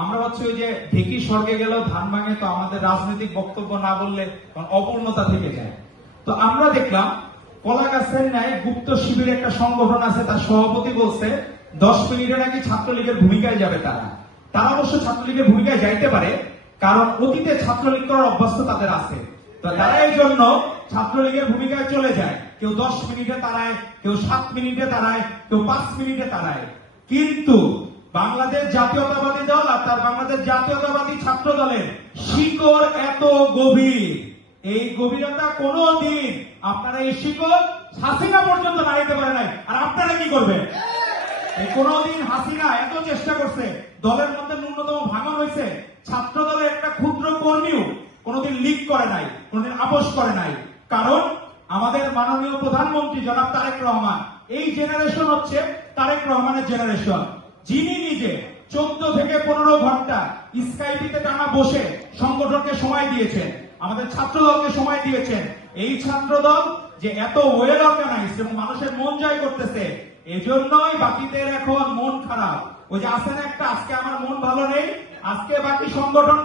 আমরা হচ্ছে ওই যে ঢেকি স্বর্গে গেলেও ধান ভাঙে, তো আমাদের রাজনৈতিক বক্তব্য না বললে অপূর্ণতা থেকে যায়। তো আমরা দেখলাম কলাগাছের ন্যায় গুপ্ত শিবির একটা সংগঠন আছে, তার সভাপতি বলছে 10 মিনিটে নাকি ছাত্রলীগের ভূমিকায় যাবে। তারা অবশ্য ছাত্রলীগের ভূমিকায় যাইতে পারে, কারণ অতীতে ছাত্রলীগ করার অভ্যস্ত তাদের আছে। তো তারা এই জন্য ছাত্রলীগের ভূমিকায় চলে যায়। কেউ 10 মিনিটে তারায়, কেউ 7 মিনিটে তারায়, কেউ 5 মিনিটে তারায়। কিন্তু বাংলাদেশ জাতীয়তাবাদী দল আর তার বাংলাদেশ জাতীয়তাবাদী ছাত্র দলের শিকড় এত গভীর, এই গভীরতা কোনদিন আপনারা এই শিকড় হাসিনা পর্যন্ত নাড়াইতে পারে নাই। আর আপনারা কি করবেন? কোনদিন হাসিনা এত চেষ্টা করছে, দলের মধ্যে ন্যূনতম ভাঙন হয়েছে, ছাত্র দলের একটা ক্ষুদ্র কর্মীও কোনদিন লিক করে নাই, কোনদিন আপোষ করে নাই। কারণ আমাদের মাননীয় প্রধানমন্ত্রী জনাব তারেক রহমান, এই জেনারেশন হচ্ছে তারেক রহমানের জেনারেশন, যিনি নিজে 14 থেকে 15 ঘন্টা স্কাইপিতে টানা বসে সংগঠনকে সময় দিয়েছেন, আমাদের ছাত্র দলকে সময় দিয়েছেন। এই ছাত্র দল যে এত ওয়েল অর্গানাইজড এবং মানুষের মন জয় করতেছে, এজন্যই বাকিদের এখন মন খারাপ। ওই যে আসেন একটা, আজকে আমার মন ভালো নেই, আজকে বাকি সংগঠন